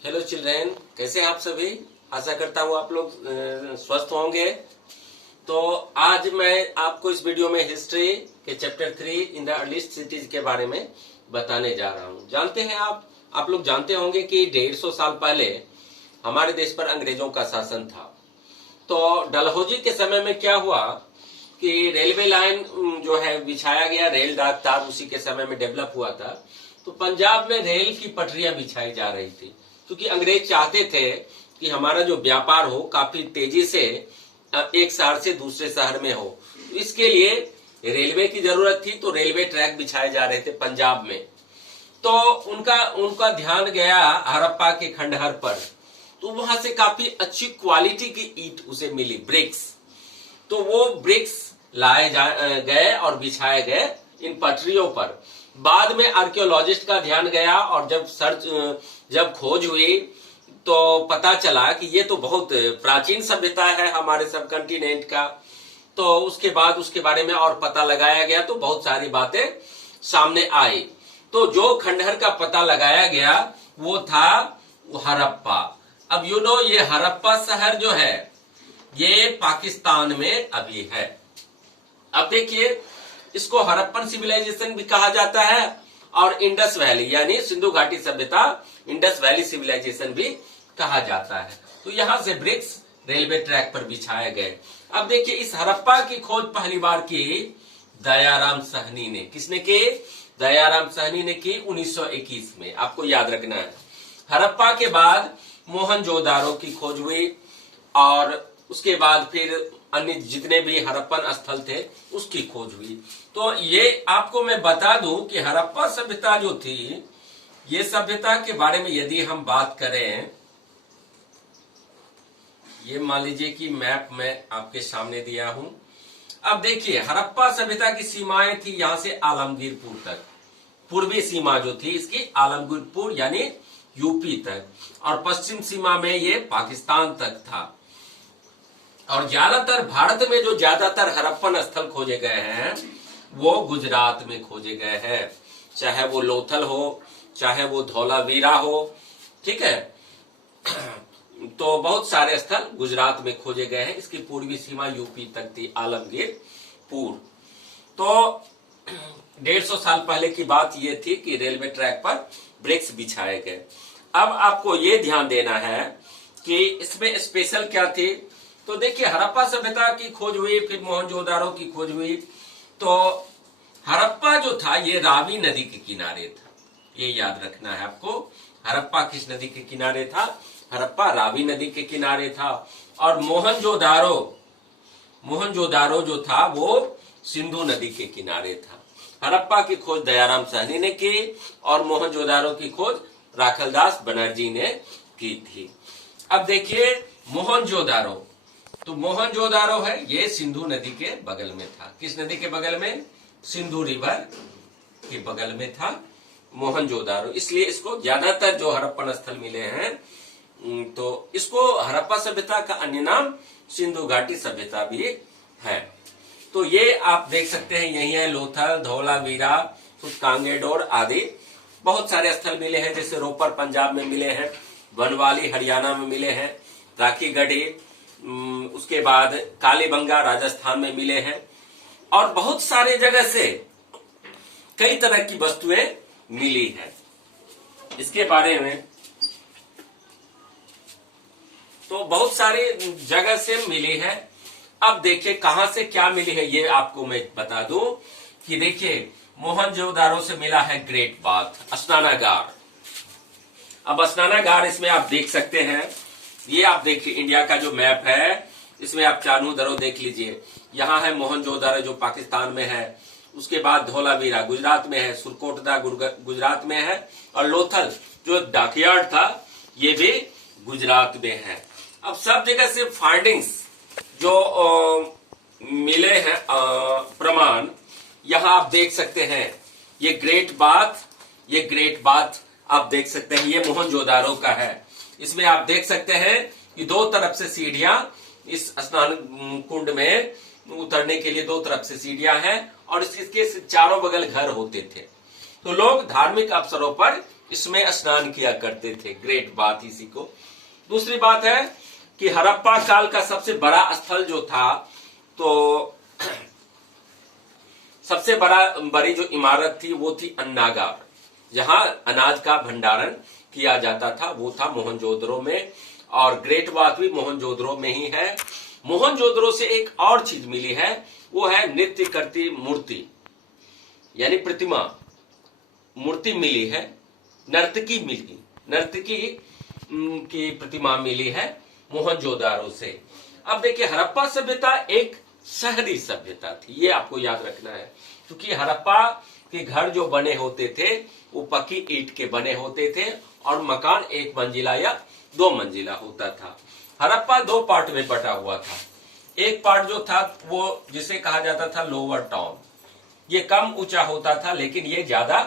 Hello children, कैसे हैं आप सभी। आशा करता हूँ आप लोग स्वस्थ होंगे। तो आज मैं आपको इस वीडियो में हिस्ट्री के chapter 3 in the earliest cities के बारे में बताने जा रहा हूँ। जानते हैं आप लोग जानते होंगे कि 150 साल पहले हमारे देश पर अंग्रेजों का शासन था। तो डलहौजी के समय में क्या हुआ कि रेलवे लाइन जो है बिछाया गया, रेल डाक तार उसी के समय में डेवलप हुआ था। तो पंजाब में रेल की पटरियां बिछाई जा रही थी, क्योंकि अंग्रेज चाहते थे कि हमारा जो व्यापार हो काफी तेजी से एक शहर से दूसरे शहर में हो। तो इसके लिए रेलवे की जरूरत थी, तो रेलवे ट्रैक बिछाए जा रहे थे पंजाब में। तो उनका ध्यान गया हड़प्पा के खंडहर पर। तो वहां से काफी अच्छी क्वालिटी की ईंट उसे मिली, ब्रिक्स। तो वो ब्रिक्स लाए गए और बिछाए गए इन पटरियों पर। बाद में आर्कियोलॉजिस्ट का ध्यान गया और जब खोज हुई तो पता चला कि ये तो बहुत प्राचीन सभ्यता है हमारे सब कॉन्टिनेंट का। तो उसके बाद उसके बारे में और पता लगाया गया तो बहुत सारी बातें सामने आई। तो जो खंडहर का पता लगाया गया वो था हड़प्पा। अब ये हड़प्पा शहर जो है ये पाकिस्तान में अभी है। अब देखिए, इसको हड़प्पन सिविलाइजेशन भी कहा जाता है और इंडस वैली यानी सिंधु घाटी सभ्यता, इंडस वैली सिविलाइजेशन भी कहा जाता है। तो यहां से ब्रिक्स रेलवे ट्रैक पर बिछाए गए। अब देखिए, इस हड़प्पा की खोज पहली बार की दयाराम साहनी ने। किसने की? दयाराम साहनी ने की 1921 में। आपको याद रखना है। हड़प्पा के बाद मोहनजोदारो की खोज हुई और उसके बाद फिर अन्य जितने भी हड़प्पन स्थल थे उसकी खोज हुई। तो ये आपको मैं बता दूं कि हड़प्पा सभ्यता जो थी, ये सभ्यता के बारे में यदि हम बात करें, ये मान लीजिए कि मैप मैं आपके सामने दिया हूं। अब देखिए, हड़प्पा सभ्यता की सीमाएं थी यहां से आलमगीरपुर तक। पूर्वी सीमा जो थी इसकी आलमगीरपुर यानी यूपी तक, और पश्चिम सीमा में ये पाकिस्तान तक था। और ज्यादातर भारत में जो ज्यादातर हड़प्पन स्थल खोजे गए हैं वो गुजरात में खोजे गए हैं, चाहे वो लोथल हो, चाहे वो धौलावीरा हो, ठीक है। तो बहुत सारे स्थल गुजरात में खोजे गए हैं। इसकी पूर्वी सीमा यूपी तक थी, आलमगीरपुर। तो 150 साल पहले की बात ये थी कि रेलवे ट्रैक पर ब्रिक्स बिछाए गए। अब आपको ये ध्यान देना है कि इसमें स्पेशल क्या थी। तो देखिए, हड़प्पा सभ्यता की खोज हुई, फिर मोहनजोदारो की खोज हुई। तो हड़प्पा जो था ये रावी नदी के किनारे था, ये याद रखना है आपको। हड़प्पा किस नदी के किनारे था? हड़प्पा रावी नदी के किनारे था। और मोहनजोदारो जो था वो सिंधु नदी के किनारे था। हड़प्पा की खोज दयाराम साहनी ने की और मोहनजोदारो की खोज राखलदास बनर्जी ने की थी। अब देखिए, मोहनजोदारो, तो मोहनजोदारो है ये सिंधु नदी के बगल में था। किस नदी के बगल में? सिंधु रिवर के बगल में था मोहनजोदारो। इसलिए इसको ज्यादातर जो हड़प्पन स्थल मिले हैं तो इसको हड़प्पा सभ्यता का अन्य नाम सिंधु घाटी सभ्यता भी है। तो ये आप देख सकते हैं, यही है लोथल, धौलावीरा, कांगेडोर आदि बहुत सारे स्थल मिले हैं। जैसे रोपर पंजाब में मिले हैं, बनवाली हरियाणा में मिले हैं, राखीगढ़ी, उसके बाद कालीबंगा राजस्थान में मिले हैं। और बहुत सारे जगह से कई तरह की वस्तुएं मिली हैं। इसके बारे में तो बहुत सारी जगह से मिली है। अब देखिए कहां से क्या मिली है ये आपको मैं बता दूं कि देखिए, मोहनजोदारो से मिला है ग्रेट बाथ, स्नानागार। अब स्नानागार इसमें आप देख सकते हैं, ये आप देखिए इंडिया का जो मैप है इसमें आप चानू दरो देख लीजिए। यहाँ है मोहनजोदारो जो पाकिस्तान में है, उसके बाद धौलावीरा गुजरात में है, सुरकोटदा गुजरात में है, और लोथल जो डाकयार्ड था ये भी गुजरात में है। अब सब जगह से फाइंडिंग्स जो मिले हैं प्रमाण, यहाँ आप देख सकते हैं। ये ग्रेट बाथ आप देख सकते हैं, ये मोहनजोदारो का है। इसमें आप देख सकते हैं कि दो तरफ से सीढ़ियां, इस स्नान कुंड में उतरने के लिए दो तरफ से सीढ़ियां हैं और इसके चारों बगल घर होते थे। तो लोग धार्मिक अवसरों पर इसमें स्नान किया करते थे। ग्रेट बात इसी को। दूसरी बात है कि हड़प्पा काल का सबसे बड़ा स्थल जो था, तो सबसे बड़ी जो इमारत थी वो थी अन्नागार, जहां अनाज का भंडारण किया जाता था, वो था मोहनजोदड़ो में। और ग्रेट बात भी मोहनजोदड़ो में ही है। मोहनजोदड़ो से एक और चीज मिली है, वो है नृत्य करती मूर्ति, यानी प्रतिमा, मूर्ति मिली है, नर्तकी मिली, नर्तकी की प्रतिमा मिली है मोहनजोदड़ो से। अब देखिए, हड़प्पा सभ्यता एक शहरी सभ्यता थी, ये आपको याद रखना है, क्योंकि हड़प्पा के घर जो बने होते थे वो पक्की ईंट के बने होते थे और मकान 1 मंजिला या 2 मंजिला होता था। हड़प्पा 2 पार्ट में बटा हुआ था। एक पार्ट जो था वो जिसे कहा जाता था लोअर टाउन, ये कम ऊंचा होता था लेकिन ये ज्यादा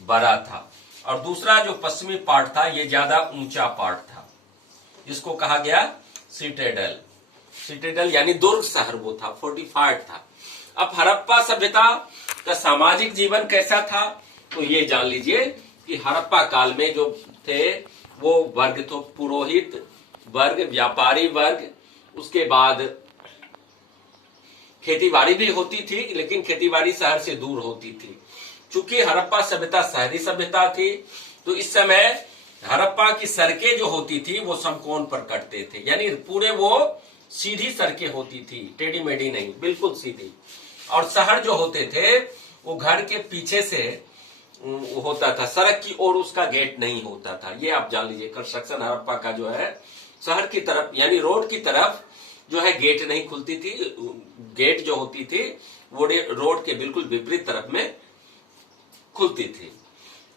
बड़ा था। और दूसरा जो पश्चिमी पार्ट था ये ज्यादा ऊंचा पार्ट था, जिसको कहा गया सिटेडल। सिटेडल यानी दुर्ग शहर वो था, फोर्टिफाइड था। अब हड़प्पा सभ्यता का सामाजिक जीवन कैसा था, तो ये जान लीजिए कि हड़प्पा काल में जो थे वो वर्ग तो पुरोहित वर्ग, व्यापारी वर्ग, उसके बाद खेतीबाड़ी भी होती थी, लेकिन खेतीबाड़ी शहर से दूर होती थी। चूंकि हड़प्पा सभ्यता शहरी सभ्यता थी, तो इस समय हड़प्पा की सड़कें जो होती थी वो समकोण पर कटते थे, यानी पूरे वो सीधी सड़कें होती थी, टेढ़ी मेढ़ी नहीं, बिल्कुल सीधी। और शहर जो होते थे वो घर के पीछे से होता था, सड़क की ओर उसका गेट नहीं होता था। ये आप जान लीजिए, कंस्ट्रक्शन हड़प्पा का जो है शहर की तरफ यानी रोड की तरफ जो है गेट नहीं खुलती थी, गेट जो होती थी वो रोड के बिल्कुल विपरीत तरफ में खुलती थी।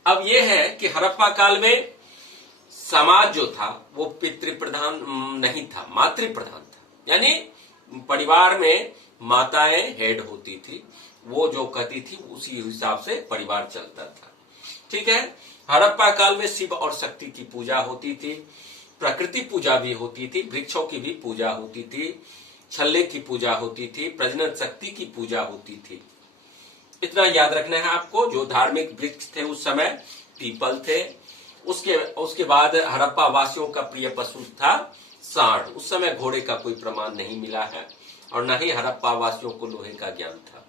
अब ये है कि हड़प्पा काल में समाज जो था वो पितृप्रधान नहीं था, मातृप्रधान था, यानी परिवार में माताएं हेड होती थी, वो जो कहती थी उसी हिसाब से परिवार चलता था। ठीक है। हड़प्पा काल में शिव और शक्ति की पूजा होती थी, प्रकृति पूजा भी होती थी, वृक्षों की भी पूजा होती थी, छल्ले की पूजा होती थी, प्रजनन शक्ति की पूजा होती थी। इतना याद रखना है आपको। जो धार्मिक वृक्ष थे उस समय पीपल थे। उसके बाद हड़प्पा वासियों का प्रिय पशु था सांड। उस समय घोड़े का कोई प्रमाण नहीं मिला है और न ही हड़प्पा वासियों को लोहे का ज्ञान था।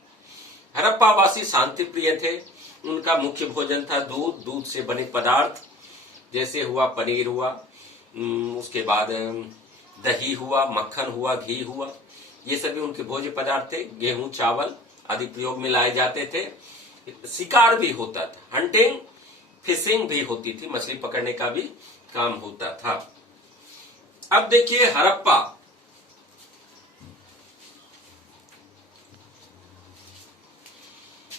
हड़प्पा वासी शांति प्रिय थे। उनका मुख्य भोजन था दूध, दूध से बने पदार्थ, जैसे हुआ पनीर हुआ, उसके बाद दही हुआ, मक्खन हुआ, घी हुआ, ये सभी उनके भोज्य पदार्थ थे। गेहूं, चावल आदि प्रयोग में लाए जाते थे। शिकार भी होता था, हंटिंग फिशिंग भी होती थी, मछली पकड़ने का भी काम होता था। अब देखिए हड़प्पा,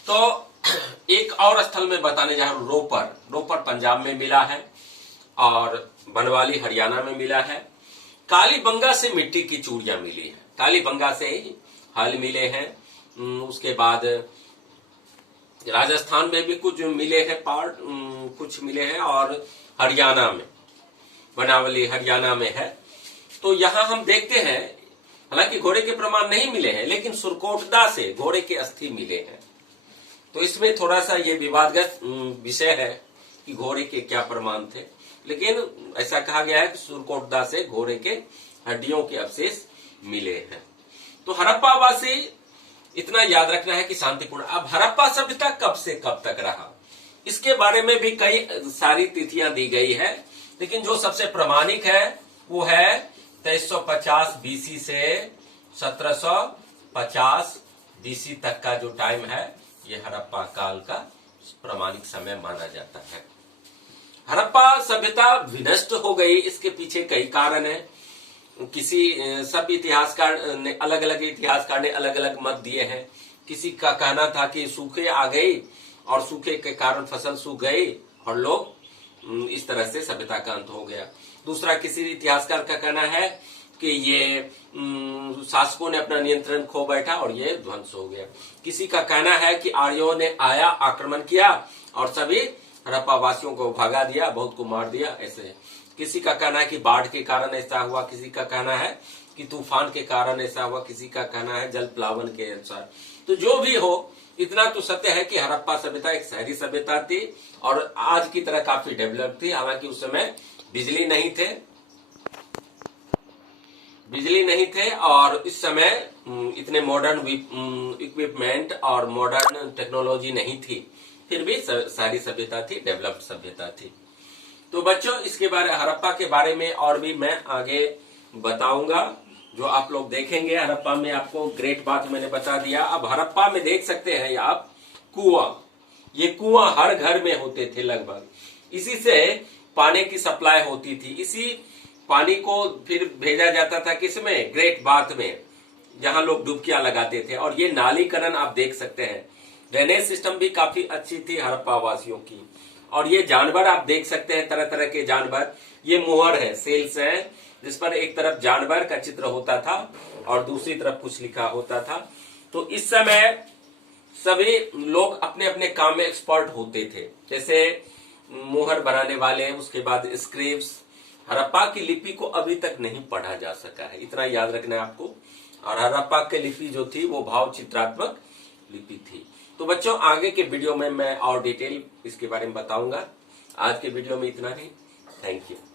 तो एक और स्थल में बताने जा रहा हूं, रोपर। रोपर पंजाब में मिला है और बनवाली हरियाणा में मिला है। कालीबंगा से मिट्टी की चूड़ियां मिली है, कालीबंगा से ही हल मिले हैं। उसके बाद राजस्थान में भी कुछ मिले हैं पार्ट, कुछ मिले हैं, और हरियाणा में, बनवाली हरियाणा में है। तो यहां हम देखते हैं, हालांकि घोड़े के प्रमाण नहीं मिले हैं, लेकिन सुरकोटदा से घोड़े के अस्थि मिले हैं। तो इसमें थोड़ा सा ये विवादग्रस्त विषय है कि घोड़े के क्या प्रमाण थे, लेकिन ऐसा कहा गया है कि सुरकोटदा से घोड़े के हड्डियों के अवशेष मिले हैं। तो हड़प्पा वासी, इतना याद रखना है कि शांतिपूर्ण। अब हड़प्पा सभ्यता कब से कब तक रहा, इसके बारे में भी कई सारी तिथियां दी गई है, लेकिन जो सबसे प्रामाणिक है वो है 2350 बीसी से 1750 बीसी तक का जो टाइम है, ये हड़प्पा काल का प्रामाणिक समय माना जाता है। हड़प्पा सभ्यता विनष्ट हो गई, इसके पीछे कई कारण है। सब इतिहासकार ने, अलग अलग इतिहासकार ने अलग अलग मत दिए हैं। किसी का कहना था कि सूखे आ गई और सूखे के कारण फसल सूख गई और लोग इस तरह से सभ्यता का अंत हो गया। दूसरा किसी इतिहासकार का कहना है कि ये शासकों ने अपना नियंत्रण खो बैठा और ये ध्वंस हो गया। किसी का कहना है कि आर्यों ने आया, आक्रमण किया और सभी हड़प्पा वासियों को भगा दिया, बहुत को मार दिया, ऐसे। किसी का कहना है कि बाढ़ के कारण ऐसा हुआ, किसी का कहना है कि तूफान के कारण ऐसा हुआ, किसी का कहना है जल प्लावन के अनुसार। तो तो जो भी हो, इतना तो सत्य है कि हड़प्पा सभ्यता एक शहरी सभ्यता थी और आज की तरह काफी डेवलप थी। हालांकि उस समय बिजली नहीं थे और इस समय इतने मॉडर्न इक्विपमेंट और मॉडर्न टेक्नोलॉजी नहीं थी, फिर भी शहरी सभ्यता थी, डेवलप्ड सभ्यता थी। तो बच्चों, इसके बारे हड़प्पा के बारे में और भी मैं आगे बताऊंगा, जो आप लोग देखेंगे। हड़प्पा में आपको ग्रेट बात मैंने बता दिया। अब हड़प्पा में देख सकते हैं आप कुआं, ये कुआं हर घर में होते थे लगभग, इसी से पानी की सप्लाई होती थी। इसी पानी को फिर भेजा जाता था किसमें, ग्रेट बाथ में, जहां लोग डुबकियां लगाते थे। और ये नालीकरण आप देख सकते हैं, ड्रेनेज सिस्टम भी काफी अच्छी थी हड़प्पा वासियों की। और ये जानवर आप देख सकते हैं, तरह तरह के जानवर, ये मोहर है, सेल्स है, जिस पर एक तरफ जानवर का चित्र होता था और दूसरी तरफ कुछ लिखा होता था। तो इस समय सभी लोग अपने अपने काम में एक्सपर्ट होते थे, जैसे मोहर बनाने वाले, उसके बाद स्क्रिप्ट्स। हड़प्पा की लिपि को अभी तक नहीं पढ़ा जा सका है, इतना याद रखना है आपको। और हड़प्पा की लिपि जो थी वो भाव चित्रात्मक लिपि थी। तो बच्चों, आगे के वीडियो में मैं और डिटेल इसके बारे में बताऊंगा। आज के वीडियो में इतना ही। Thank you.